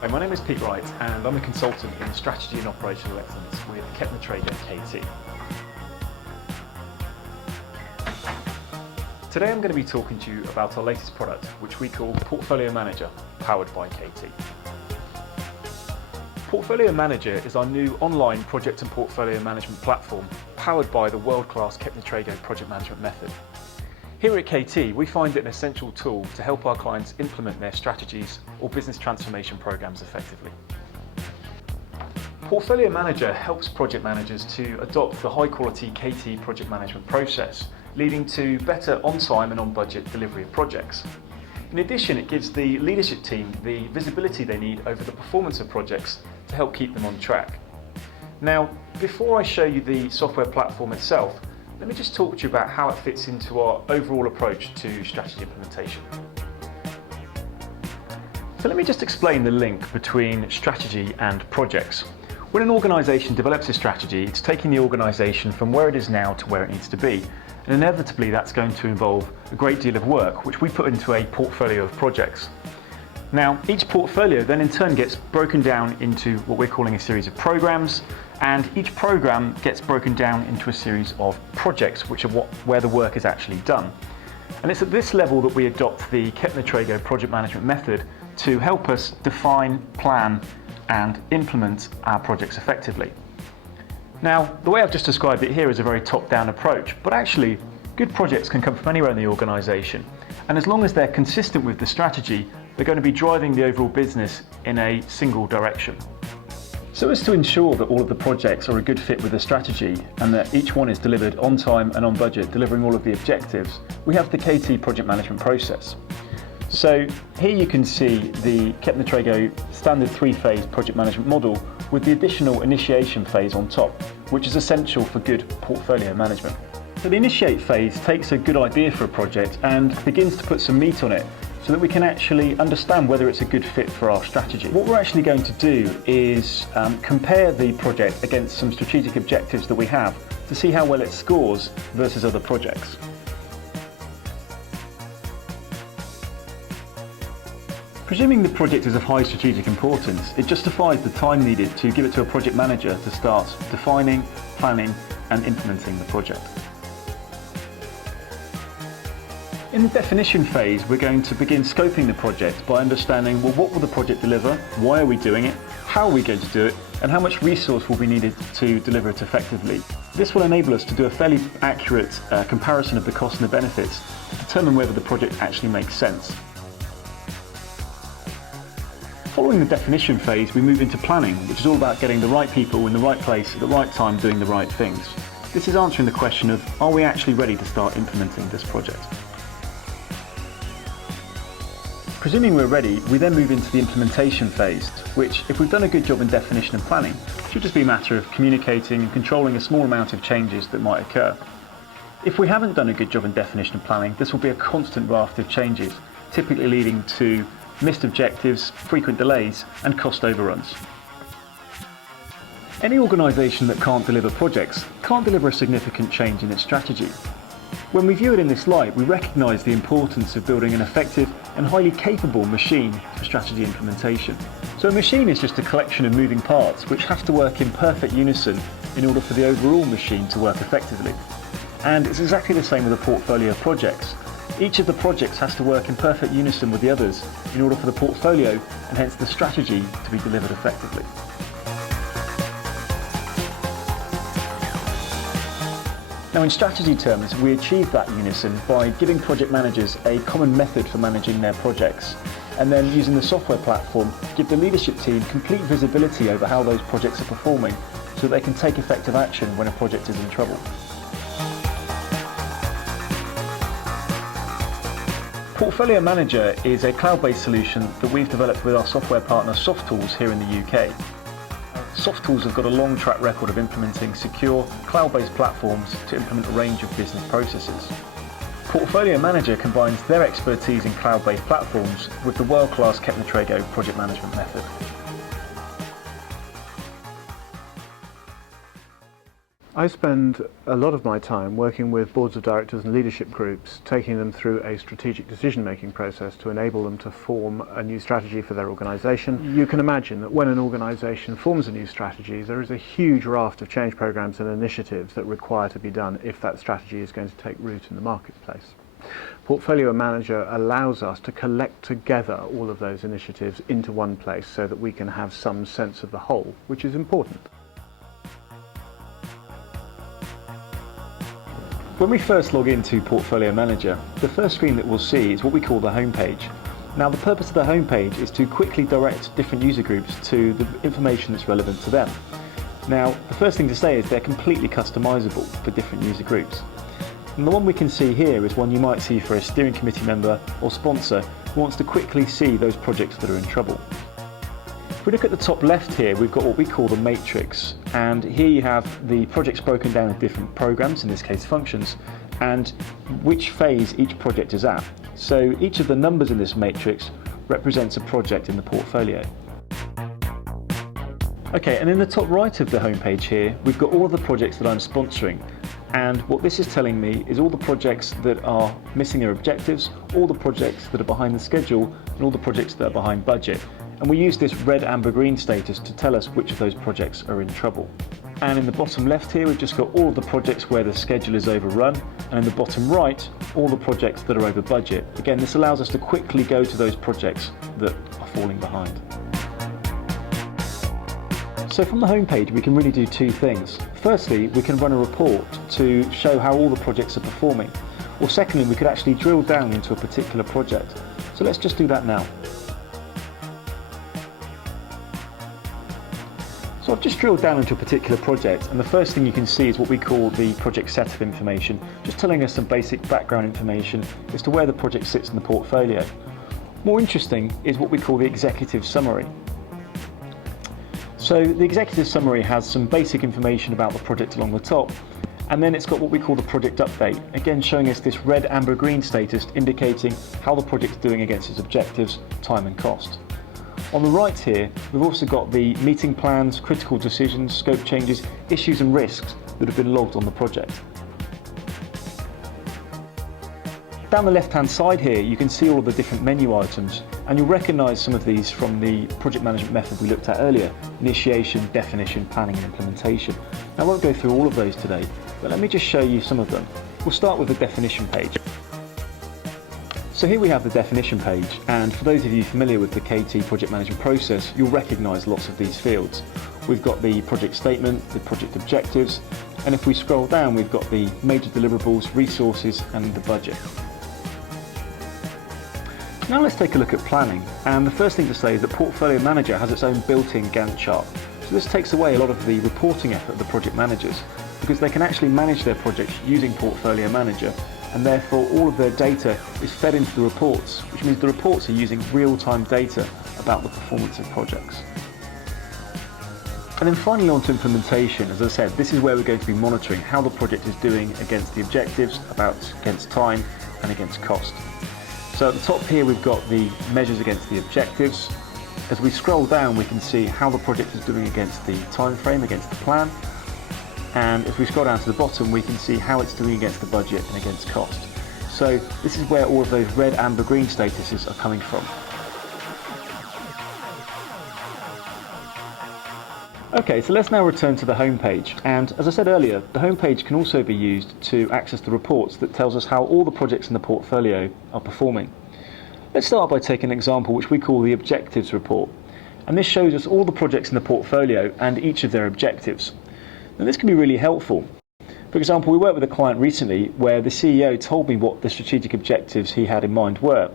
Hi, my name is Wright and I'm a consultant in strategy and operational excellence with Kepner-Tregoe KT. Today I'm going to be talking to you about our latest product, which we call Portfolio Manager, powered by KT. Portfolio Manager is our new online project and portfolio management platform powered by the world-class Kepner-Tregoe project management method. Here at KT, we find it an essential tool to help our clients implement their strategies or business transformation programs effectively. Portfolio Manager helps project managers to adopt the high-quality KT project management process, leading to better on-time and on-budget delivery of projects. In addition, it gives the leadership team the visibility they need over the performance of projects to help keep them on track. Now, before I show you the software platform itself, let me just talk to you about how it fits into our overall approach to strategy implementation. So let me just explain the link between strategy and projects. When an organisation develops a strategy, it's taking the organisation from where it is now to where it needs to be. And inevitably that's going to involve a great deal of work, which we put into a portfolio of projects. Now, each portfolio then in turn gets broken down into what we're calling a series of programs, and each program gets broken down into a series of projects, which are where the work is actually done. And it's at this level that we adopt the Kepner-Tregoe project management method to help us define, plan, and implement our projects effectively. Now, the way I've just described it here is a very top-down approach, but actually, good projects can come from anywhere in the organisation. And as long as they're consistent with the strategy, they're going to be driving the overall business in a single direction. So as to ensure that all of the projects are a good fit with the strategy and that each one is delivered on time and on budget, delivering all of the objectives, we have the KT project management process. So here you can see the Kepner-Tregoe standard three-phase project management model with the additional initiation phase on top, which is essential for good portfolio management. So the initiate phase takes a good idea for a project and begins to put some meat on it so that we can actually understand whether it's a good fit for our strategy. What we're actually going to do is compare the project against some strategic objectives that we have to see how well it scores versus other projects. Presuming the project is of high strategic importance, it justifies the time needed to give it to a project manager to start defining, planning and implementing the project. In the definition phase, we're going to begin scoping the project by understanding, well, what will the project deliver, why are we doing it, how are we going to do it, and how much resource will be needed to deliver it effectively. This will enable us to do a fairly accurate comparison of the costs and the benefits to determine whether the project actually makes sense. Following the definition phase, we move into planning, which is all about getting the right people in the right place at the right time doing the right things. This is answering the question of, are we actually ready to start implementing this project? Presuming we're ready, we then move into the implementation phase, which, if we've done a good job in definition and planning, should just be a matter of communicating and controlling a small amount of changes that might occur. If we haven't done a good job in definition and planning, this will be a constant raft of changes, typically leading to missed objectives, frequent delays, and cost overruns. Any organisation that can't deliver projects can't deliver a significant change in its strategy. When we view it in this light, we recognise the importance of building an effective and highly capable machine for strategy implementation. So a machine is just a collection of moving parts which have to work in perfect unison in order for the overall machine to work effectively. And it's exactly the same with a portfolio of projects. Each of the projects has to work in perfect unison with the others in order for the portfolio and hence the strategy to be delivered effectively. Now, in strategy terms, we achieve that unison by giving project managers a common method for managing their projects, and then using the software platform, give the leadership team complete visibility over how those projects are performing so that they can take effective action when a project is in trouble. Portfolio Manager is a cloud-based solution that we've developed with our software partner SoftTools here in the UK. SoftTools have got a long track record of implementing secure, cloud-based platforms to implement a range of business processes. Portfolio Manager combines their expertise in cloud-based platforms with the world-class Kepner-Tregoe project management method. I spend a lot of my time working with boards of directors and leadership groups, taking them through a strategic decision-making process to enable them to form a new strategy for their organisation. You can imagine that when an organisation forms a new strategy, there is a huge raft of change programmes and initiatives that require to be done if that strategy is going to take root in the marketplace. Portfolio Manager allows us to collect together all of those initiatives into one place so that we can have some sense of the whole, which is important. When we first log into Portfolio Manager, the first screen that we'll see is what we call the home page. Now, the purpose of the home page is to quickly direct different user groups to the information that's relevant to them. Now, the first thing to say is they're completely customizable for different user groups. And the one we can see here is one you might see for a steering committee member or sponsor who wants to quickly see those projects that are in trouble. If we look at the top left here, we've got what we call the matrix, and here you have the projects broken down into different programs, in this case functions, and which phase each project is at. So each of the numbers in this matrix represents a project in the portfolio. Okay, and in the top right of the homepage here, we've got all of the projects that I'm sponsoring. And what this is telling me is all the projects that are missing their objectives, all the projects that are behind the schedule, and all the projects that are behind budget. And we use this red, amber, green status to tell us which of those projects are in trouble. And in the bottom left here, we've just got all of the projects where the schedule is overrun, and in the bottom right, all the projects that are over budget. Again, this allows us to quickly go to those projects that are falling behind. So from the home page, we can really do two things. Firstly, we can run a report to show how all the projects are performing. Or secondly, we could actually drill down into a particular project. So let's just do that now. So I've just drilled down into a particular project, and the first thing you can see is what we call the project setup information, just telling us some basic background information as to where the project sits in the portfolio. More interesting is what we call the executive summary. So the executive summary has some basic information about the project along the top, and then it's got what we call the project update, again showing us this red, amber, green status indicating how the project's doing against its objectives, time and cost. On the right here, we've also got the meeting plans, critical decisions, scope changes, issues and risks that have been logged on the project. Down the left-hand side here, you can see all of the different menu items, and you'll recognise some of these from the project management method we looked at earlier: initiation, definition, planning and implementation. Now, I won't go through all of those today, but let me just show you some of them. We'll start with the definition page. So here we have the definition page, and for those of you familiar with the KT project management process, you'll recognise lots of these fields. We've got the project statement, the project objectives, and if we scroll down, we've got the major deliverables, resources and the budget. Now let's take a look at planning, and the first thing to say is that Portfolio Manager has its own built-in Gantt chart. So this takes away a lot of the reporting effort of the project managers, because they can actually manage their projects using Portfolio Manager, and therefore all of their data is fed into the reports, which means the reports are using real-time data about the performance of projects. And then finally on to implementation. As I said, this is where we're going to be monitoring how the project is doing against the objectives, against time and against cost. So at the top here we've got the measures against the objectives. As we scroll down, we can see how the project is doing against the time frame, against the plan. And if we scroll down to the bottom, we can see how it's doing against the budget and against cost. So this is where all of those red, amber, green statuses are coming from. Okay, so let's now return to the home page. And as I said earlier, the home page can also be used to access the reports that tells us how all the projects in the portfolio are performing. Let's start by taking an example which we call the objectives report. And this shows us all the projects in the portfolio and each of their objectives. Now this can be really helpful. For example, we worked with a client recently where the CEO told me what the strategic objectives he had in mind were.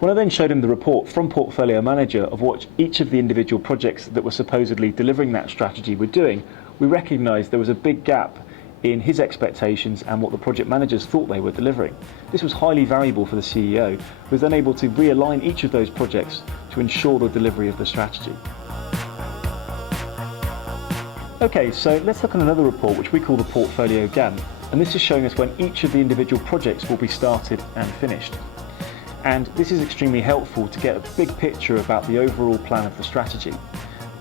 When I then showed him the report from Portfolio Manager of what each of the individual projects that were supposedly delivering that strategy were doing, we recognised there was a big gap in his expectations and what the project managers thought they were delivering. This was highly valuable for the CEO, who was then able to realign each of those projects to ensure the delivery of the strategy. Okay, so let's look at another report which we call the Portfolio Gantt, and this is showing us when each of the individual projects will be started and finished. And this is extremely helpful to get a big picture about the overall plan of the strategy.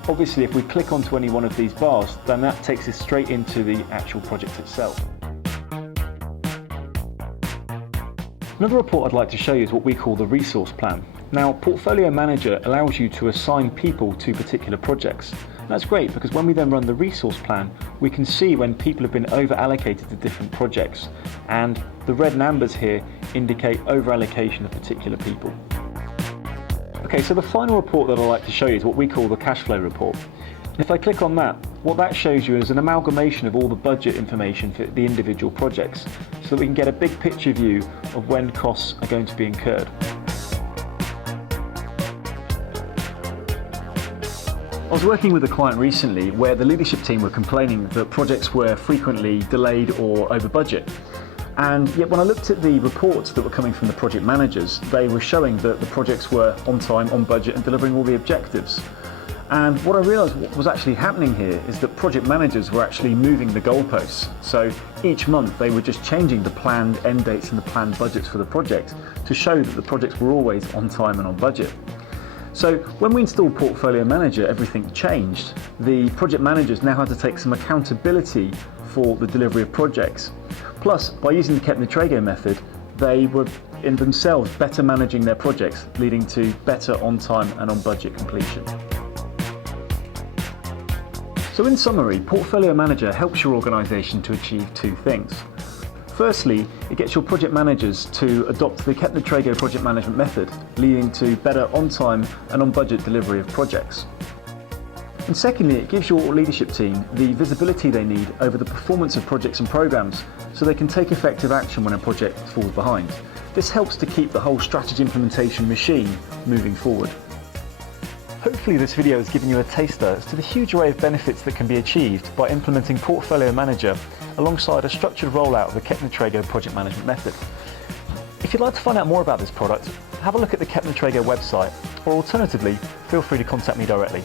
Obviously, if we click onto any one of these bars, then that takes us straight into the actual project itself. Another report I'd like to show you is what we call the resource plan. Now, Portfolio Manager allows you to assign people to particular projects. And that's great because when we then run the resource plan, we can see when people have been over allocated to different projects. And the red and ambers here indicate over allocation of particular people. Okay, so the final report that I'd like to show you is what we call the cash flow report. If I click on that, what that shows you is an amalgamation of all the budget information for the individual projects, so that we can get a big picture view of when costs are going to be incurred. I was working with a client recently where the leadership team were complaining that projects were frequently delayed or over budget. And yet when I looked at the reports that were coming from the project managers, they were showing that the projects were on time, on budget and delivering all the objectives. And what I realised what was actually happening here is that project managers were actually moving the goalposts. So each month they were just changing the planned end dates and the planned budgets for the project to show that the projects were always on time and on budget. So when we installed Portfolio Manager, everything changed. The project managers now had to take some accountability for the delivery of projects. Plus, by using the Kepner-Tregoe method, they were in themselves better managing their projects, leading to better on time and on budget completion. So in summary, Portfolio Manager helps your organisation to achieve two things. Firstly, it gets your project managers to adopt the Kepner-Tregoe project management method, leading to better on-time and on-budget delivery of projects. And secondly, it gives your leadership team the visibility they need over the performance of projects and programs, so they can take effective action when a project falls behind. This helps to keep the whole strategy implementation machine moving forward. Hopefully this video has given you a taster as to the huge array of benefits that can be achieved by implementing Portfolio Manager alongside a structured rollout of the Kepner-Tregoe project management method. If you'd like to find out more about this product, have a look at the Kepner-Tregoe website, or alternatively, feel free to contact me directly.